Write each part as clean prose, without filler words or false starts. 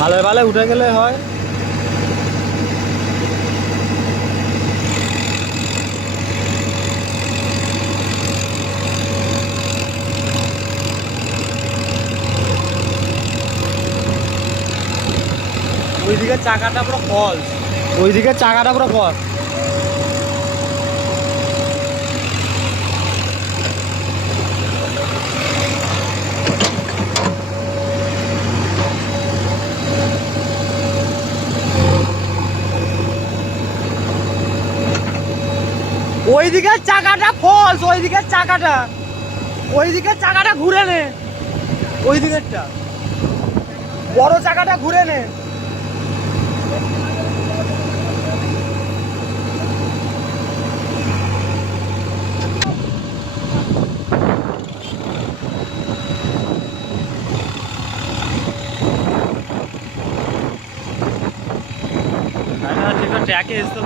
ভালো ভালো উঠে গেলে হয়। ওইদিকে চাকাটা পুরো ফলস, ওইদিকে চাকাটা পুরো ফলস। ওইদিকে চাকাটা ফলস, ওইদিকে চাকাটা, ওইদিকে চাকাটা ঘুরে নে, ওইদিকেরটা বড় চাকাটা ঘুরে নে। ট্র্যাকে এসে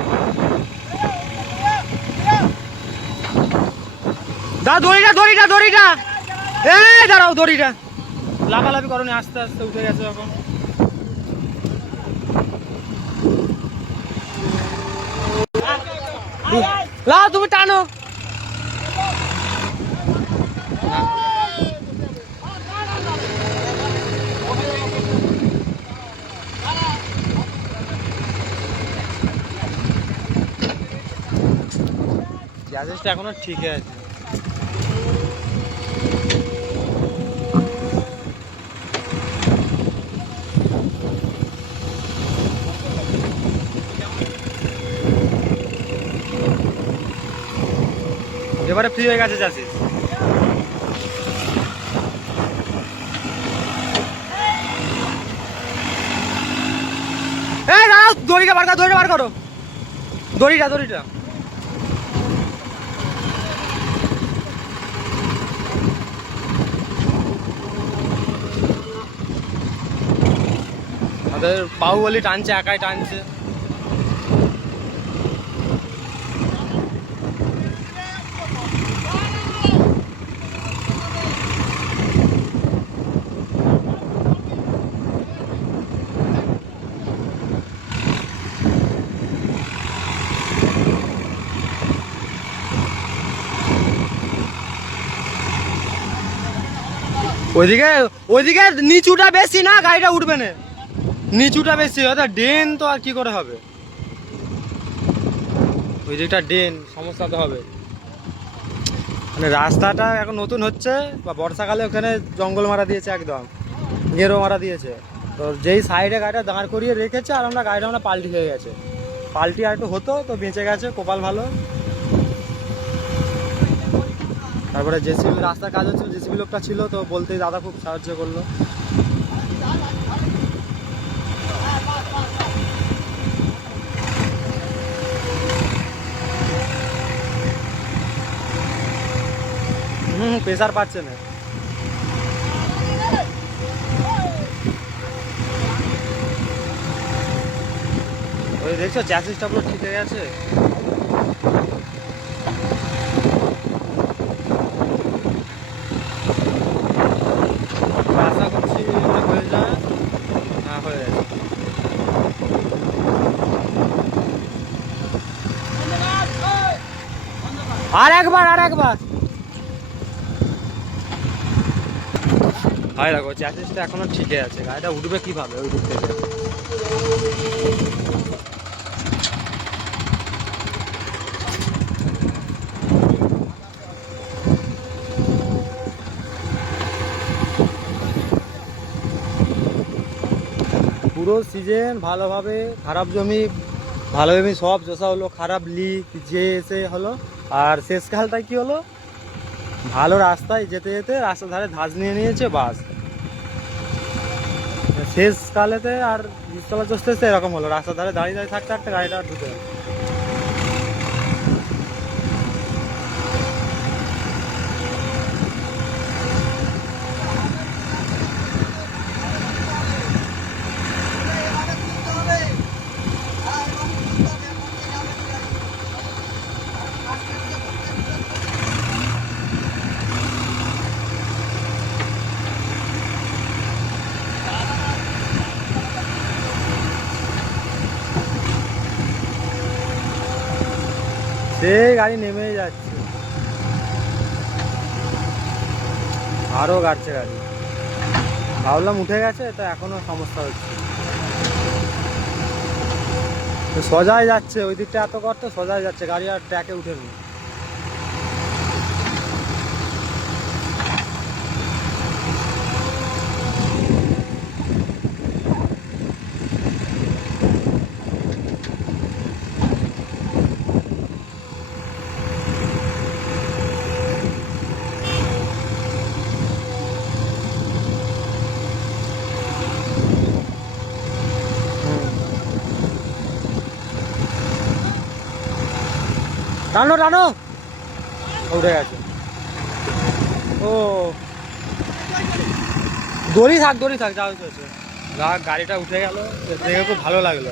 দা দড়িটা দড়িটা দড়িটা, এই দাঁড়াও দড়িটা, লাফালাফি করো না, আস্তে আস্তে উঠে গেছে এখন। লাও তুমি টানো। গ্যাসেসটা এখনো ঠিকই আছে। এবারে ফ্রি হয়ে গেছে চাষি। এই দাঁড়াও, দড়িটা বার করো, দড়িটা বার করো, দড়িটা দড়িটা। আমাদের বাহুবলী টানছে, একাই টানছে। ওইদিকে ওইদিকে নিচুটা বেশি না, গাড়িটা উঠবে না, নিচুটা বেশি, অর্থাৎ ড্রেন তো আর কি করে হবে, ওই দিকটা ড্রেন, সমস্যা তো হবে। মানে রাস্তাটা এখন নতুন হচ্ছে, বা বর্ষাকালে ওখানে জঙ্গল মারা দিয়েছে, একদম গেরো মারা দিয়েছে। তো যেই সাইডে গাড়িটা দাঁড় করিয়ে রেখেছে, আর আমরা গাড়িটা আমরা পাল্টি হয়ে গেছে, পাল্টি আর একটু হতো তো বেঁচে গেছে, কপাল ভালো। তারপরে জেসিবি রাস্তার কাজ হচ্ছিল, জেসিবি লোকটা ছিল, তো বলতেই দাদা খুব সাহায্য করলো। প্রেসার পাচ্ছে না। ওই দেখছো চ্যাসিসটা পুরো ঠিক হয়ে গেছে। আশা করছি হয়ে যায়, হ্যাঁ হয়ে গেছে। আর একবার, আর একবার। হয় দেখো চ্যাসিসটা এখনো ঠিকই আছে, গাড়িটা উঠবে কিভাবে ওই দিক থেকে। পুরো সিজন ভালোভাবে, খারাপ জমি ভালো জমি সব চষা হলো, খারাপ লিক যে এসে হলো, আর শেষকালটায় কি হলো, ভালো রাস্তায় যেতে যেতে রাস্তার ধারে ধাজ নিয়ে নিয়েছে বাস, শেষকালেতে আর বিশতলা চষতে চষতে এরকম হলো, রাস্তার ধারে দাঁড়িয়ে দাঁড়িয়ে থাকতে থাকতে গাড়িটা আর ঢুকে গেল। সেই গাড়ি নেমেই যাচ্ছে, আরো গাড়ছে গাড়ি। ভাবলাম উঠে গেছে, তো এখনো সমস্যা হচ্ছে। তো সোজাই যাচ্ছে, ওই দিকটা এত করতে সোজাই যাচ্ছে, গাড়ি আর ট্র্যাকে উঠেনি। টানো টানো, উঠে গেছে। ও দড়ি থাক যা হচ্ছে। গাড়িটা উঠে গেল, দেখে খুব ভালো লাগলো।